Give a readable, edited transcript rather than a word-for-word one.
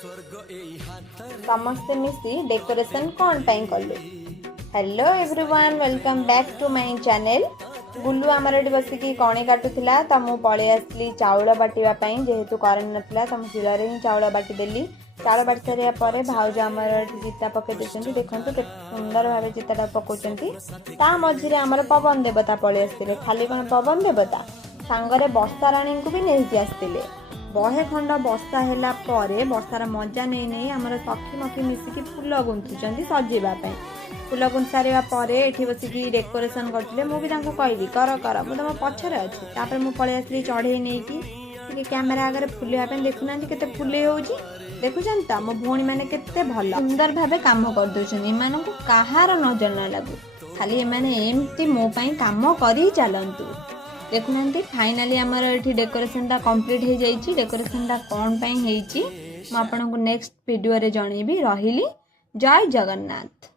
समस्ते मिसी डेकोरेशन कौन पाई कलु। Hello everyone, welcome back to my channel. Gullu आमर एटी बसिकी कणी काटुला तो मुझे पलि आसली चाउल बाटिवाई जेहेतु करेन्ट नाला तो मुझे शिଳରେ ही चाउल बाटिदेली। चाउल बाटी सारा पर भाउज आमर चिता पकई देखते देखो के सुंदर भाव चिताटा पकाउंट। ता मझे आमर पवन देवता पलि आसते। खाली कौन पवन देवता सांगरे वर्षा राणी को भी नहीं आसते। बहे खंड वर्षा है वर्षार मजा नहीं नहीं आमर सखी मखी मिसिकी फुल गुंथुंट सजेवाई। फुल गुंथ सारे ये बसिकी डेकोरेशन करते मुझे कहली कर कर मुझे तुम पछरे अच्छी मुझे पलि आसली चढ़ई नहीं कैमेरा आगे फुलवाई। देखुना के फुले हो देखुं तो मो भौणी मैंने केते भल सुंदर भाव कम कर कहार नजर न लगू। खाली एमती मो काम कर चलतु। देखुना फाइनाली आमर ये डेकोरेशन कंप्लीट हो जाइए। डेकोरेशन कौन पाई मुझे नेक्स्ट वीडियो रे जनइबी। रही जय जगन्नाथ।